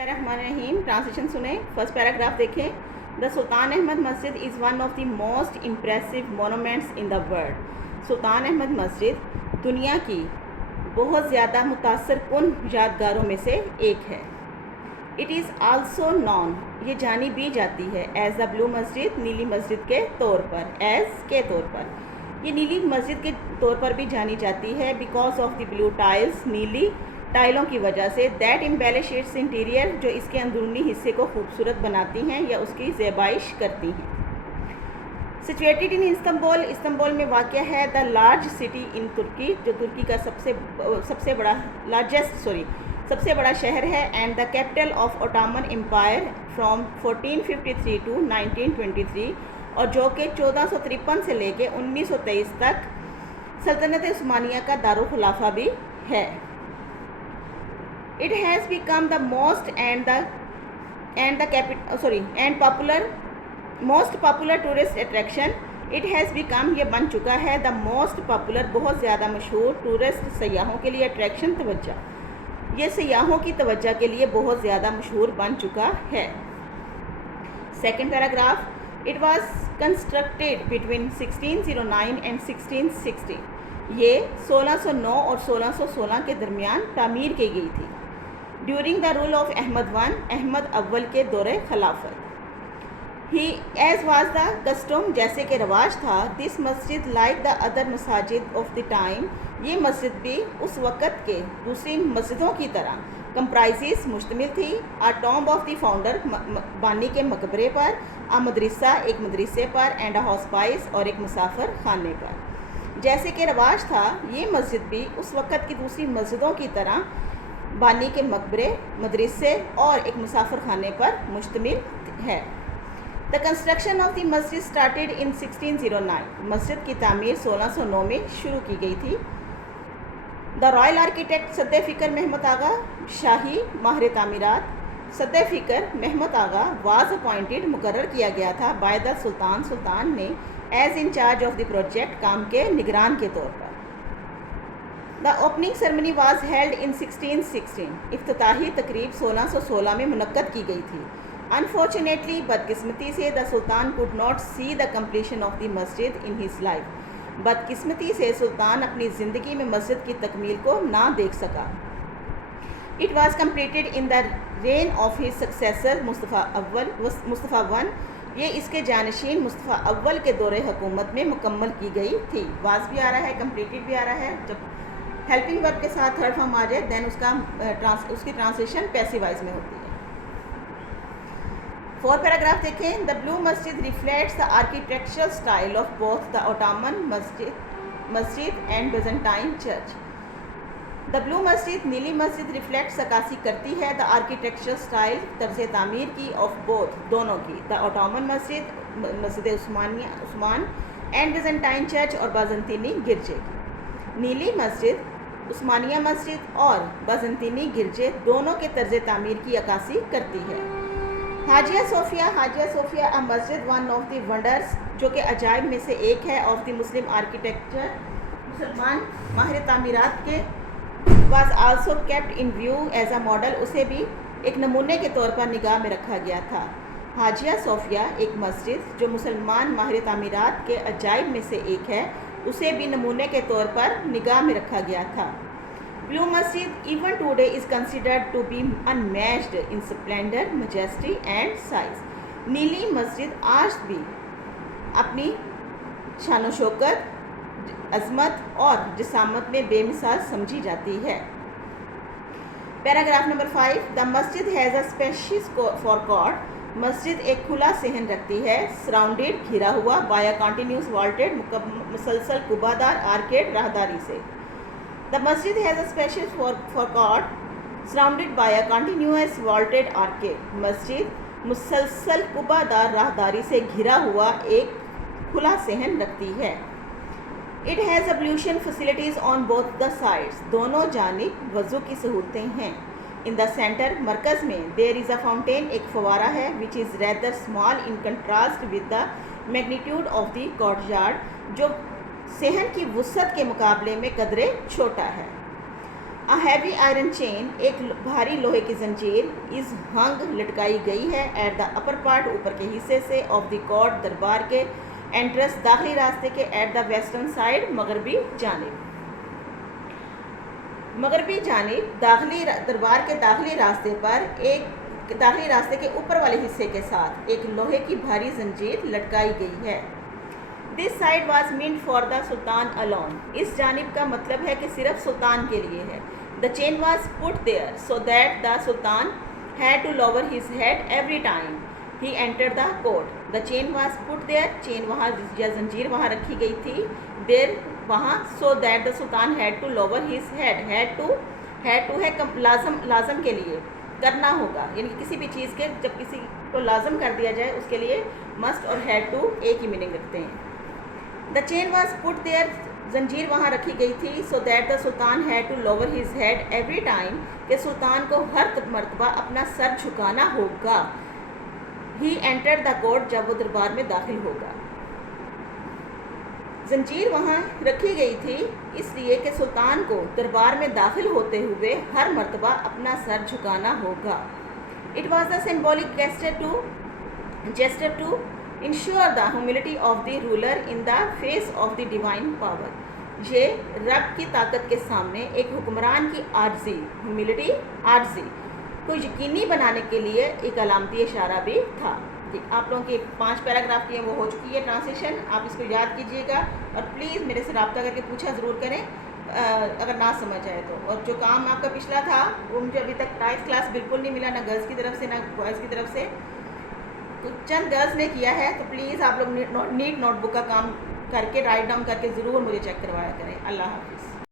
الرحمن الرحیم. ٹرانسلیشن سنیں. فرسٹ پیراگراف دیکھیں. دا Sultan Ahmed masjid is one of the most impressive monuments in the world. Sultan Ahmed مسجد دنیا کی بہت زیادہ متاثر کن یادگاروں میں سے ایک ہے. اٹ از آلسو نون، یہ جانی بھی جاتی ہے، ایز دا بلو مسجد، نیلی مسجد کے طور پر. ایز کے طور پر یہ نیلی مسجد کے طور پر بھی جانی جاتی ہے، because of the blue tiles, نیلی ٹائلوں کی وجہ سے، دیٹ امبیلش اٹس انٹیریئر، جو اس کے اندرونی حصے کو خوبصورت بناتی ہیں یا اس کی زیبائش کرتی ہیں. سچویٹڈ ان استنبول، استنبول میں واقع ہے. دا لارج سٹی ان ترکی، جو ترکی کا سب سے بڑا شہر ہے. And the capital of Ottoman Empire from 1453 to 1923، اور جو کہ 1453 سے لے کے 1923 تک سلطنت عثمانیہ کا دارالخلافہ بھی ہے. It has become the most popular tourist attraction. It has become، یہ بن چکا ہے، the most popular، بہت زیادہ مشہور، ٹورسٹ، سیاحوں کے لیے اٹریکشن، توجہ، یہ سیاحوں کی توجہ کے لیے بہت زیادہ مشہور بن چکا ہے. Second paragraph. It was constructed between 1609 and 1660. یہ 1609 اور 1616 کے درمیان تعمیر کی گئی تھی. During the rule of Ahmed one, Ahmed اول کے دور خلافت. He as was the custom, جیسے کہ رواج تھا. دس مسجد لائک دا ادر مساجد آف دی ٹائم، یہ مسجد بھی اس وقت کے دوسری مسجدوں کی طرح کمپرائزز، مشتمل تھی. آ ٹامب آف دی فاؤنڈر، بانی کے مقبرے پر. آ مدرسہ، ایک مدرسے پر. اینڈ اے ہاسپائس، اور ایک مسافر خانے پر. جیسے کہ رواج تھا، یہ مسجد بھی اس وقت کی دوسری مسجدوں کی طرح بانی کے مقبرے، مدرسے اور ایک مسافر خانے پر مشتمل ہے. The construction of the Masjid started in 1609، مسجد کی تعمیر 1609 میں شروع کی گئی تھی. دا رائل آرکیٹیکٹ سد فکر محمد آغا، شاہی ماہر تعمیرات سد فکر محمد آغا واز اپوائنٹڈ، مقرر کیا گیا تھا، بائی دا سلطان، سلطان نے، as in charge of the project, کام کے نگران کے طور پر. The opening ceremony was held in 1616، افتتاحی تقریب 1616 میں منعقد کی گئی تھی. انفارچونیٹلی، بدقسمتی سے، دا سلطان could not see the completion of the masjid in his life، بدقسمتی سے سلطان اپنی زندگی میں مسجد کی تکمیل کو نہ دیکھ سکا. It was completed in the reign of his successor Mustafa one, یہ اس کے جانشین مصطفیٰ اول کے دور حکومت میں مکمل کی گئی تھی. واز بھی آ رہا ہے، کمپلیٹڈ بھی آ رہا ہے. جب ہیلپنگ ورب کے ساتھ تھرڈ فارم آ جائے دین اس کی ٹرانسلیشن پیسیو وائز میں ہوتی ہے. فور پیراگراف دیکھیں. The blue masjid reflects the architectural style of both the Ottoman masjid and Byzantine church. The blue masjid, نیلی مسجد، ریفلیکٹس، عکاسی کرتی ہے، دا آرکیٹیکچرل اسٹائل، طرز تعمیر کی، آف بوتھ، دونوں کی، دا Ottoman Masjid Usman and Byzantine church, اور بازنطینی گرجے کی. نیلی مسجد، عثمانیہ مسجد اور بازنطینی گرجے دونوں کے طرز تعمیر کی عکاسی کرتی ہے. حاجیہ صوفیہ، حاجیہ صوفیہ a Masjid one of the wonders, جو کہ عجائب میں سے ایک ہے، آف دی مسلم آرکیٹیکچر، مسلمان ماہر تعمیرات کے. Was also kept in view as a model, اسے بھی ایک نمونے کے طور پر نگاہ میں رکھا گیا تھا. حاجیہ صوفیہ ایک مسجد جو مسلمان ماہر تعمیرات کے عجائب میں سے ایک ہے، اسے بھی نمونے کے طور پر نگاہ میں رکھا گیا تھا. Blue masjid even today is considered to be unmatched in splendour, majesty and size. نیلی مسجد آج بھی اپنی شان و شوکت، عظمت اور جسامت میں بے مثال سمجھی جاتی ہے. Paragraph number 5. The masjid has a spacious فورکارٹ، مسجد ایک کھلا صحن رکھتی ہے، سراؤنڈیڈ، گھرا ہوا، بایا کنٹینیوس والٹیڈ، مسلسل کبہ دار آرکیڈ، راہداری سے. The masjid has a spacious forecourt surrounded by a continuous vaulted arcade, مسجد مسلسل کبہ دار راہداری سے گھرا ہوا ایک کھلا صحن رکھتی ہے. It has ablution facilities on both the sides, دونوں جانب وضو کی سہولتیں ہیں. ان دا سینٹر، مرکز میں، دیر از اے فاؤنٹین، ایک فوارہ ہے، which is rather small in contrast with the magnitude of the courtyard, جو صحن کی وسعت کے مقابلے میں قدرے چھوٹا ہے. A heavy iron chain, ایک بھاری لوہے کی زنجیر is hung لٹکائی گئی ہے at the upper part اوپر کے حصے سے of the court دربار کے entrance داخلی راستے کے at the western side مغربی جانب دربار کے داخلی راستے پر ایک داخلی راستے کے اوپر والے حصے کے ساتھ ایک لوہے کی بھاری زنجیر لٹکائی گئی ہے. This side was meant for the Sultan alone. اس جانب کا مطلب ہے کہ صرف سلطان کے لیے ہے. The chain was put there so that the Sultan had to lower his head every time he entered the court. The chain was put there. chain وہاں یا زنجیر وہاں رکھی گئی تھی. there وہاں so that the Sultan had to lower his head. had to ہے لازم کے لیے کرنا ہوگا, یعنی کسی بھی چیز کے جب کسی کو لازم کر دیا جائے اس کے لیے must اور had to ایک ہی میننگ رکھتے ہیں. The chain was put there. زنجیر وہاں رکھی گئی تھی so that the Sultan had to lower his head every time کہ سلطان کو ہر مرتبہ اپنا سر جھکانا ہوگا. He entered the court جب وہ دربار میں داخل ہوگا. زنجیر وہاں رکھی گئی تھی اس لیے کہ سلطان کو دربار میں داخل ہوتے ہوئے ہر مرتبہ اپنا سر جھکانا ہوگا. It was a symbolic gesture to ensure the humility of the ruler in the face of the divine power. یہ رب کی طاقت کے سامنے ایک حکمران کی عاجزی کو یقینی بنانے کے لیے ایک علامتی اشارہ بھی تھا. آپ لوگوں کے 5 پیراگراف کی ہیں وہ ہو چکی ہے ٹرانسلیشن. آپ اس کو یاد کیجئے گا اور پلیز میرے سے رابطہ کر کے پوچھا ضرور کریں اگر نہ سمجھ آئے تو. اور جو کام آپ کا پچھلا تھا وہ مجھے ابھی تک رائٹ کلاس بالکل نہیں ملا, نہ گرلس کی طرف سے نہ بوائز کی طرف سے. تو چند گرلس نے کیا ہے تو پلیز آپ لوگ نیٹ نوٹ بک کا کام کر کے رائٹ ڈاؤن کر کے ضرور مجھے چیک کروایا کریں. اللہ حافظ.